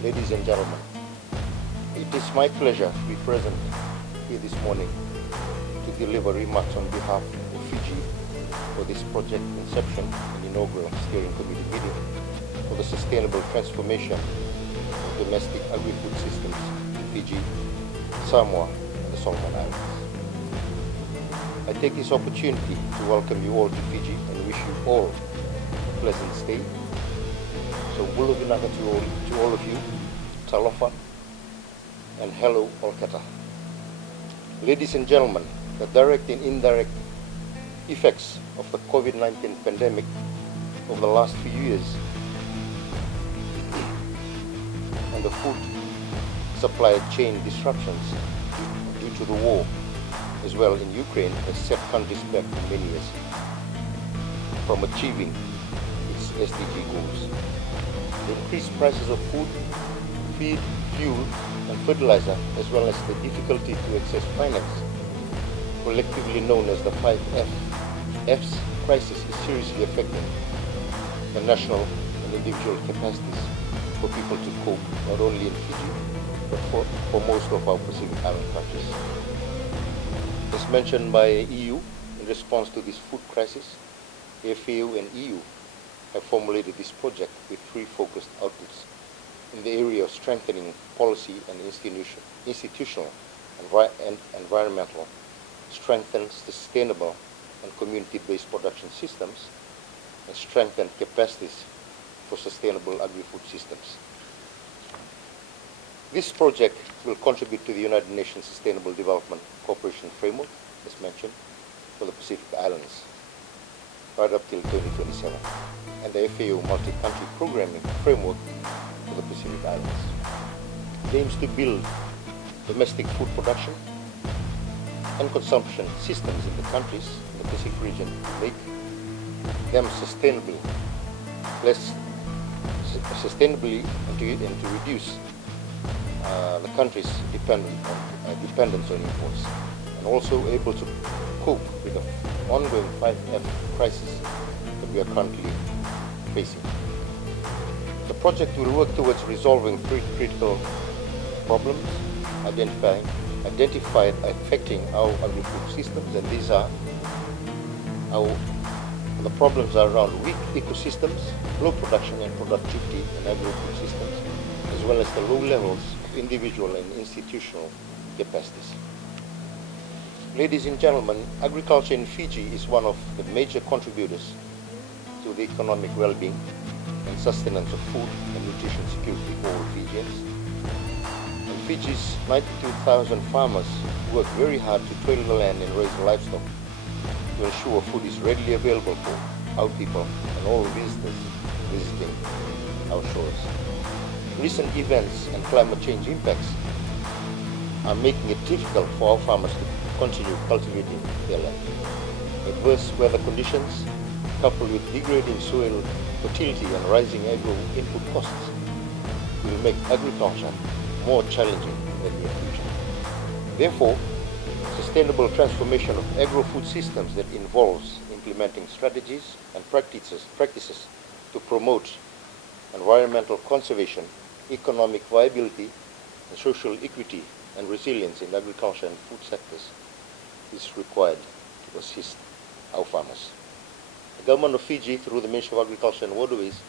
Ladies and gentlemen, it is my pleasure to be present here this morning to deliver remarks on behalf of Fiji for this project inception and inaugural steering committee meeting for the sustainable transformation of domestic agri-food systems in Fiji, Samoa and the Solomon Islands. I take this opportunity to welcome you all to Fiji and wish you all a pleasant stay. So Bulubinaka to all of you, Talofa, and hello Olkata. Ladies and gentlemen, the direct and indirect effects of the COVID-19 pandemic over the last few years and the food supply chain disruptions due to the war as well in Ukraine has set countries back for many years from achieving its SDG goals. The increased prices of food, feed, fuel and fertilizer, as well as the difficulty to access finance, collectively known as the 5 F's crisis, is seriously affecting the national and individual capacities for people to cope, not only in Fiji, but for most of our Pacific Island countries. As mentioned by EU, in response to this food crisis, the FAO and EU have formulated this project with three focused outlets in the area of strengthening policy and institutional and environmental, strengthen sustainable and community-based production systems, and strengthen capacities for sustainable agri-food systems. This project will contribute to the United Nations Sustainable Development Cooperation Framework, as mentioned, for the Pacific Islands, right up till 2027, and the FAO Multi-Country Programming Framework for the Pacific Islands. It aims to build domestic food production and consumption systems in the countries in the Pacific region to make them sustainably and to reduce the country's dependence on imports, and also able to cope with the ongoing 5F crisis that we are currently facing. The project will work towards resolving three critical problems identified affecting our agri-food systems, and these are the problems are around weak ecosystems, low production and productivity in agri-food systems, as well as the low levels of individual and institutional capacities. Ladies and gentlemen, agriculture in Fiji is one of the major contributors to the economic well-being and sustenance of food and nutrition security for all Fijians. And Fiji's 92,000 farmers work very hard to till the land and raise livestock to ensure food is readily available for our people and all visitors visiting our shores. Recent events and climate change impacts are making it difficult for our farmers to continue cultivating their land. Adverse weather conditions, coupled with degrading soil fertility and rising agro input costs, will make agriculture more challenging in the near future. Therefore, sustainable transformation of agro-food systems that involves implementing strategies and practices to promote environmental conservation, economic viability, and social equity and resilience in agriculture and food sectors is required to assist our farmers. The government of Fiji, through the Ministry of Agriculture and Waterways,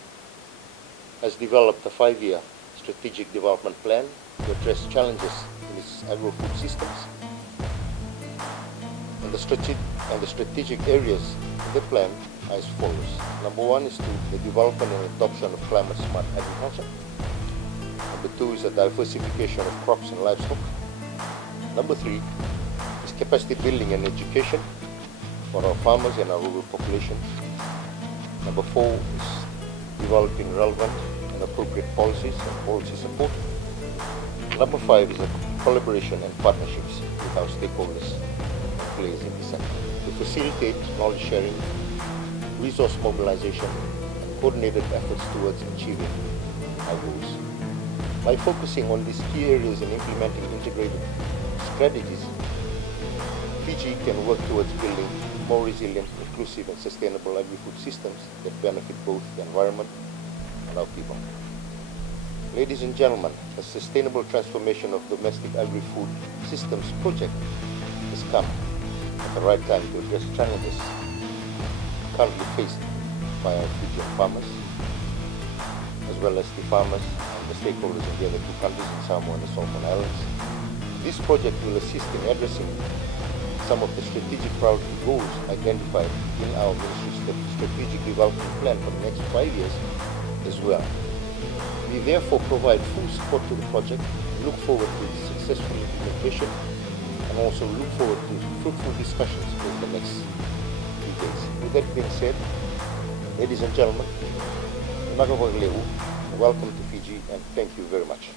has developed a 5-year strategic development plan to address challenges in its agro-food systems. And the strategic areas in the plan are as follows. Number 1 is the development and adoption of climate-smart agriculture. Number 2 is the diversification of crops and livestock. Number 3 is capacity building and education for our farmers and our rural population. Number 4 is developing relevant and appropriate policies and policy support. Number 5 is a collaboration and partnerships with our stakeholders and players in the sector to facilitate knowledge sharing, resource mobilization, and coordinated efforts towards achieving our goals. By focusing on these key areas and implementing integrated strategies, Fiji can work towards building more resilient, inclusive and sustainable agri-food systems that benefit both the environment and our people. Ladies and gentlemen, the Sustainable Transformation of Domestic Agri-Food Systems project has come at the right time to address challenges currently faced by our Fijian farmers, as well as the farmers and the stakeholders in the other two countries in Samoa and the Solomon Islands. This project will assist in addressing some of the strategic priority goals identified in our Ministry's Strategic Development Plan for the next 5 years as well. We therefore provide full support to the project, look forward to its successful implementation, and also look forward to fruitful discussions over the next few days. With that being said, ladies and gentlemen, welcome to Fiji and thank you very much.